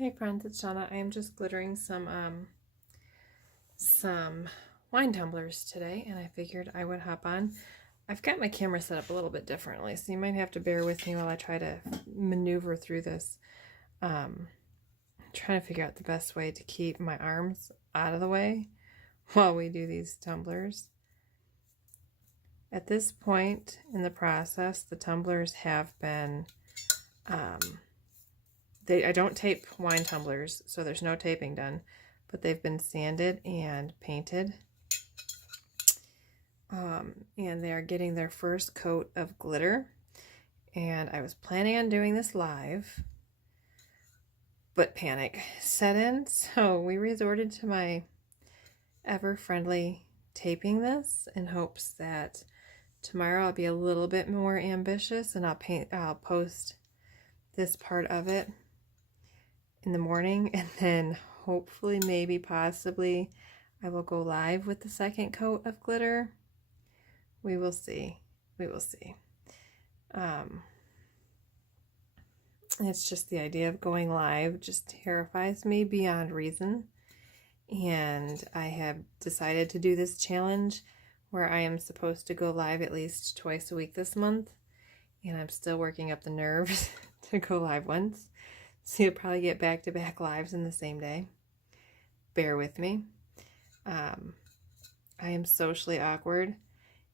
Hey friends, it's Shauna. I am just glittering some wine tumblers today, and I figured I would hop on. I've got my camera set up a little bit differently, so you might have to bear with me while I try to maneuver through this. Trying to figure out the best way to keep my arms out of the way while we do these tumblers. At this point in the process, the tumblers have been I don't tape wine tumblers, so there's no taping done, but they've been sanded and painted. And they are getting their first coat of glitter. And I was planning on doing this live, but panic set in, so we resorted to my ever-friendly taping this in hopes that tomorrow I'll be a little bit more ambitious and I'll post this part of it in the morning, and then hopefully, maybe, possibly, I will go live with the second coat of glitter. We will see. We will see. It's just the idea of going live just terrifies me beyond reason. And I have decided to do this challenge where I am supposed to go live at least twice a week this month. And I'm still working up the nerves to go live once. So you'll probably get back-to-back lives in the same day. Bear with me. I am socially awkward,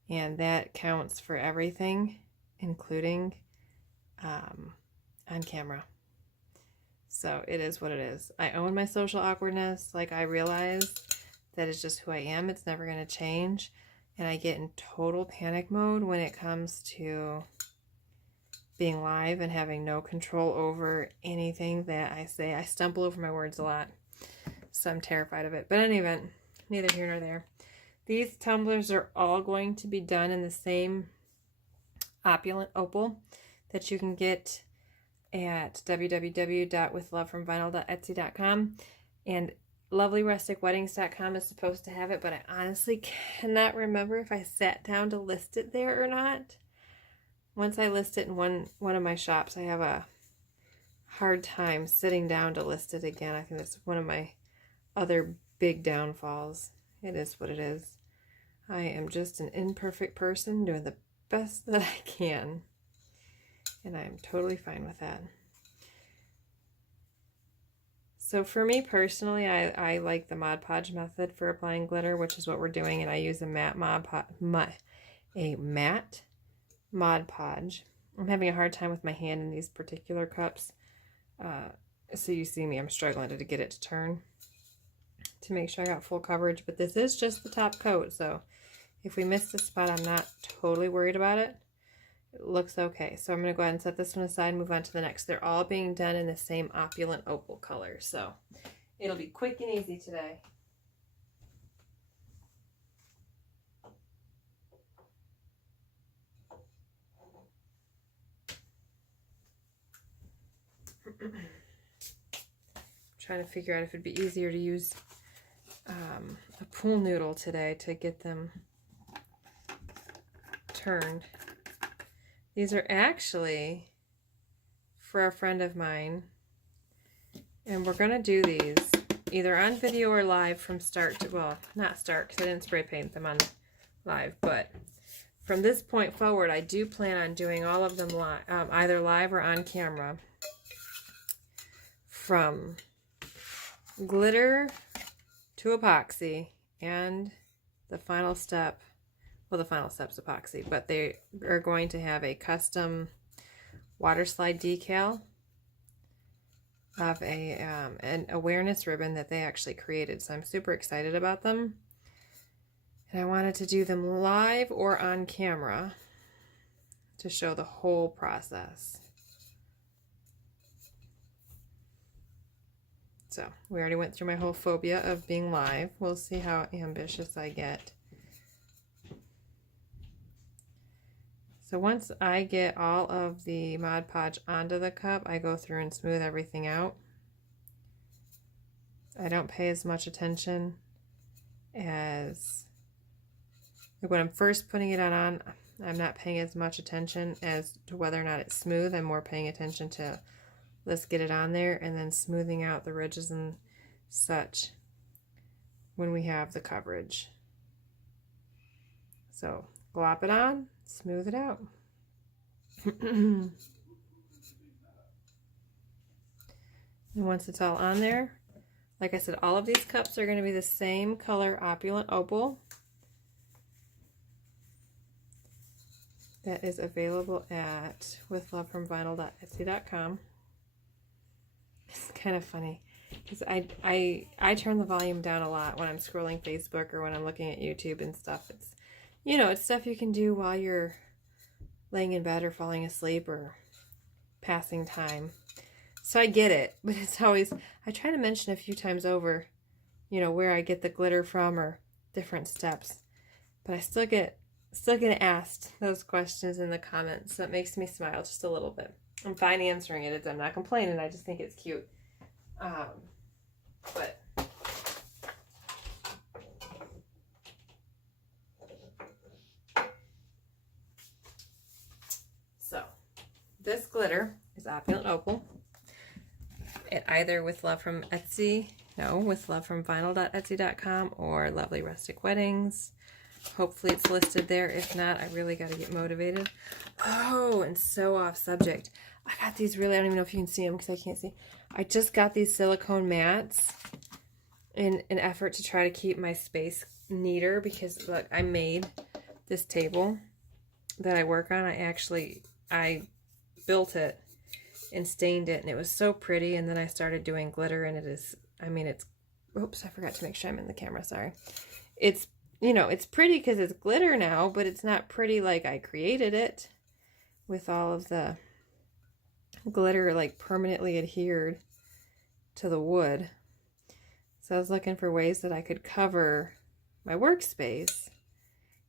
and that counts for everything, including on camera. So it is what it is. I own my social awkwardness. Like, I realize that is just who I am. It's never going to change. And I get in total panic mode when it comes to being live and having no control over anything that I say. I stumble over my words a lot, so I'm terrified of it. But in any event, neither here nor there. These tumblers are all going to be done in the same opulent opal that you can get at www.withlovefromvinyl.etsy.com, and lovelyrusticweddings.com is supposed to have it, but I honestly cannot remember if I sat down to list it there or not. Once I list it in one of my shops, I have a hard time sitting down to list it again. I think that's one of my other big downfalls. It is what it is. I am just an imperfect person doing the best that I can. And I am totally fine with that. So for me personally, I like the Mod Podge method for applying glitter, which is what we're doing. And I use a matte Mod Podge. I'm having a hard time with my hand in these particular cups. So you see me, I'm struggling to get it to turn to make sure I got full coverage. But this is just the top coat, so if we miss the spot, I'm not totally worried about it. It looks okay. So I'm going to go ahead and set this one aside and move on to the next. They're all being done in the same opulent opal color, so it'll be quick and easy today. Trying to figure out if it'd be easier to use a pool noodle today to get them turned. These are actually for a friend of mine, and we're going to do these either on video or live from start to, well, not start because I didn't spray paint them on live, but from this point forward, I do plan on doing all of them either live or on camera. From glitter to epoxy, and the final step, well, the final step's epoxy, but they are going to have a custom water slide decal of an awareness ribbon that they actually created. So I'm super excited about them. And I wanted to do them live or on camera to show the whole process. So we already went through my whole phobia of being live. We'll see how ambitious I get. So once I get all of the Mod Podge onto the cup, I go through and smooth everything out. I don't pay as much attention as, like when I'm first putting it on, I'm not paying as much attention as to whether or not it's smooth. I'm more paying attention to let's get it on there, and then smoothing out the ridges and such when we have the coverage. So glop it on, smooth it out. And once it's all on there, like I said, all of these cups are going to be the same color Opulent Opal that is available at withlovefromvinyl.etsy.com. It's kind of funny because I turn the volume down a lot when I'm scrolling Facebook or when I'm looking at YouTube and stuff. It's, you know, it's stuff you can do while you're laying in bed or falling asleep or passing time. So I get it, but it's always, I try to mention a few times over, you know, where I get the glitter from or different steps, but I still get asked those questions in the comments. So it makes me smile just a little bit. I'm fine answering it. I'm not complaining. I just think it's cute. But so this glitter is Opulent Opal. It either with love from Etsy, with love from vinyl.etsy.com or Lovely Rustic Weddings. Hopefully it's listed there. If not, I really got to get motivated. Oh, and so off subject. I got these really, I don't even know if you can see them because I can't see. I just got these silicone mats in an effort to try to keep my space neater because, look, I made this table that I work on. I built it and stained it, and it was so pretty, and then I started doing glitter, and it is, I mean, it's, oops, I forgot to make sure I'm in the camera, sorry. It's, you know, it's pretty because it's glitter now, but it's not pretty like I created it with all of the glitter like permanently adhered to the wood. So I was looking for ways that I could cover my workspace.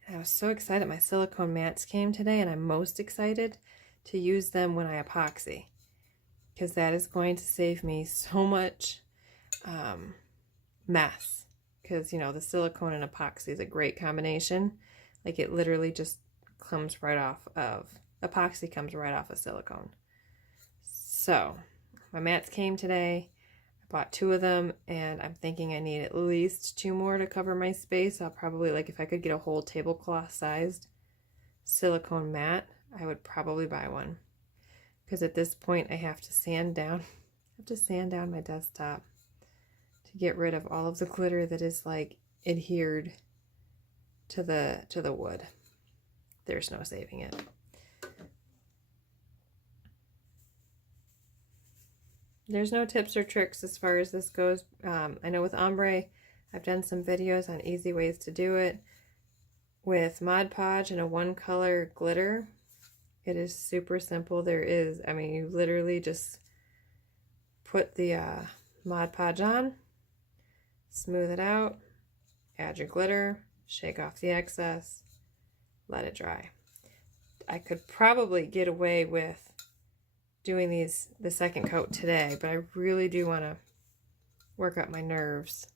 And I was so excited. My silicone mats came today, and I'm most excited to use them when I epoxy, because that is going to save me so much mess. Because, you know, the silicone and epoxy is a great combination. Like, it literally just comes right off of, epoxy comes right off of silicone. So, my mats came today. I bought 2 of them, and I'm thinking I need at least 2 more to cover my space. I'll probably, like, if I could get a whole tablecloth sized silicone mat, I would probably buy one. Because at this point, I have to sand down my desktop to get rid of all of the glitter that is like adhered to the wood. There's no saving it. There's no tips or tricks as far as this goes. I know with ombre, I've done some videos on easy ways to do it. With Mod Podge and a 1-color glitter, it is super simple. There is, I mean, you literally just put the Mod Podge on, smooth it out, add your glitter, shake off the excess, let it dry. I could probably get away with doing the second coat today, but I really do want to work up my nerves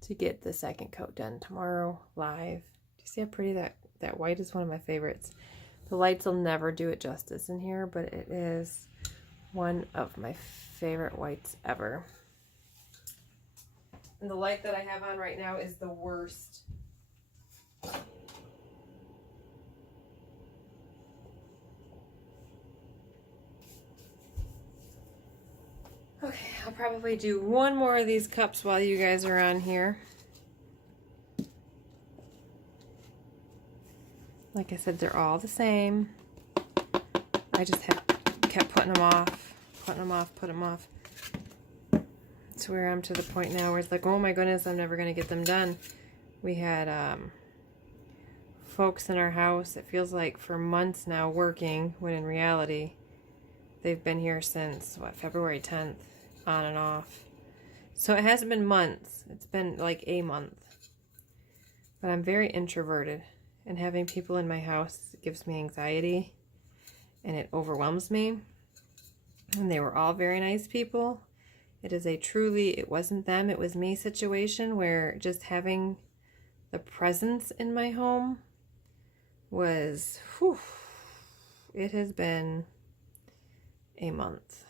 to get the second coat done tomorrow live. Do you see how pretty that white is? One of my favorites. The lights will never do it justice in here, but it is one of my favorite whites ever. And the light that I have on right now is the worst. Okay, I'll probably do 1 more of these cups while you guys are on here. Like I said, they're all the same. I just kept putting them off, putting them off. It's where I'm to the point now where it's like, oh my goodness, I'm never going to get them done. We had folks in our house, it feels like for months now working, when in reality, they've been here since, what, February 10th, on and off. So it hasn't been months. It's been like a month. But I'm very introverted, and having people in my house gives me anxiety, and it overwhelms me. And they were all very nice people. It is a truly, it wasn't them, it was me situation where just having the presence in my home was, whew, it has been a month.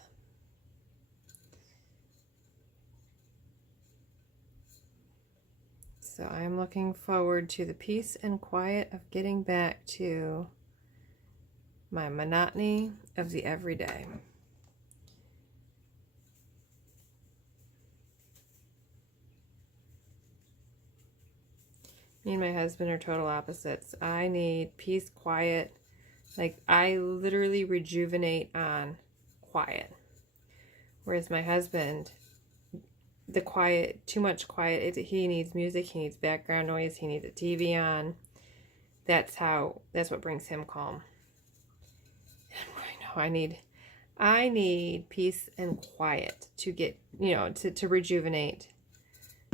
So I'm looking forward to the peace and quiet of getting back to my monotony of the everyday. Me and my husband are total opposites. I need peace, quiet. Like, I literally rejuvenate on quiet. Whereas my husband, the quiet, too much quiet, he needs music, he needs background noise, he needs a TV on. That's what brings him calm. I need peace and quiet to get, to rejuvenate.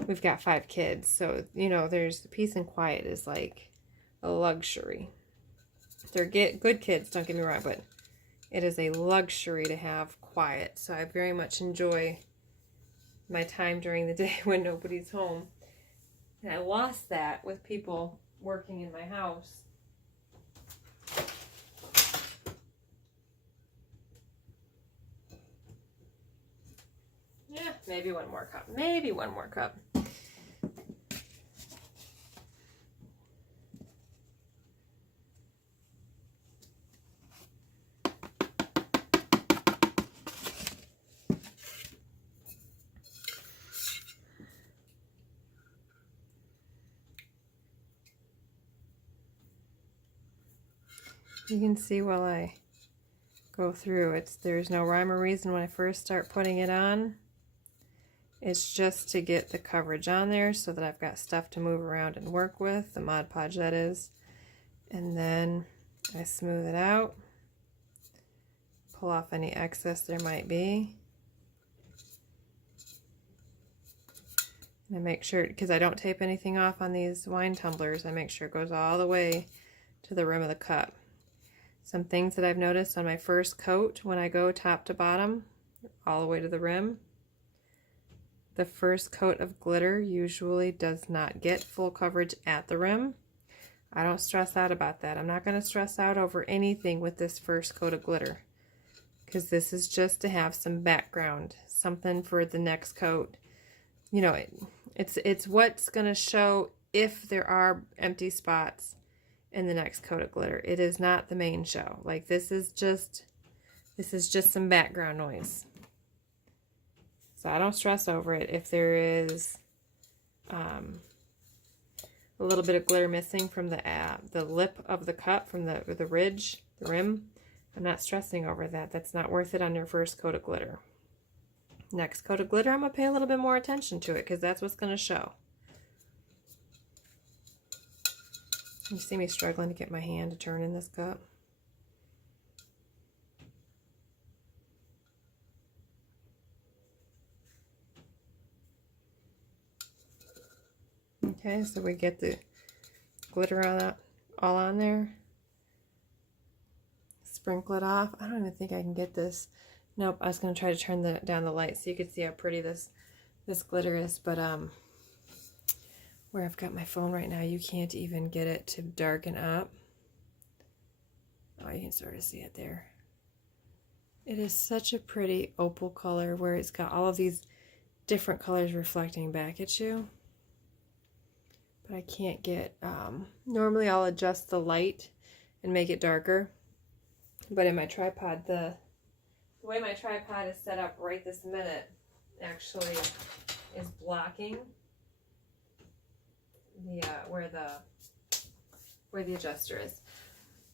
We've got 5 kids, so, there's peace and quiet is like a luxury. They're good kids, don't get me wrong, but it is a luxury to have quiet. So I very much enjoy my time during the day when nobody's home. And I lost that with people working in my house. Yeah, maybe one more cup. Maybe one more cup. You can see while I go through, there's no rhyme or reason when I first start putting it on. It's just to get the coverage on there so that I've got stuff to move around and work with, the Mod Podge that is. And then I smooth it out, pull off any excess there might be. And I make sure, because I don't tape anything off on these wine tumblers, I make sure it goes all the way to the rim of the cup. Some things that I've noticed on my first coat when I go top to bottom, all the way to the rim, the first coat of glitter usually does not get full coverage at the rim. I don't stress out about that. I'm not going to stress out over anything with this first coat of glitter, because this is just to have some background, something for the next coat. It's what's going to show if there are empty spots in the next coat of glitter. It is not the main show. Like, this is just some background noise. So I don't stress over it. If there is a little bit of glitter missing from the lip of the cup, from the ridge, the rim, I'm not stressing over that. That's not worth it on your first coat of glitter. Next coat of glitter, I'm going to pay a little bit more attention to it, because that's what's going to show. You see me struggling to get my hand to turn in this cup. Okay, so we get the glitter on that, all on there. Sprinkle it off. I don't even think I can get this. Nope, I was going to try to turn down the light so you could see how pretty this glitter is, but where I've got my phone right now, you can't even get it to darken up. Oh, you can sort of see it there. It is such a pretty opal color where it's got all of these different colors reflecting back at you. But I can't get, normally I'll adjust the light and make it darker. But in my tripod, the way my tripod is set up right this minute actually is blocking the where the adjuster is.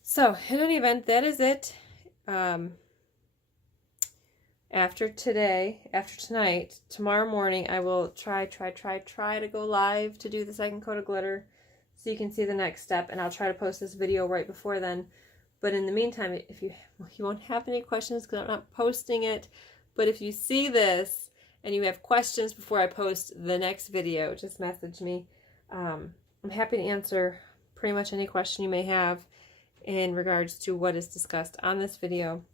So in any event, that is it. After tonight, tomorrow morning, I will try to go live to do the second coat of glitter so you can see the next step, and I'll try to post this video right before then. But in the meantime, if you won't have any questions because I'm not posting it, but if you see this and you have questions before I post the next video, just message me. I'm happy to answer pretty much any question you may have in regards to what is discussed on this video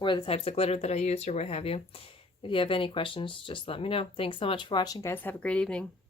or the types of glitter that I use or what have you. If you have any questions, just let me know. Thanks so much for watching, guys. Have a great evening.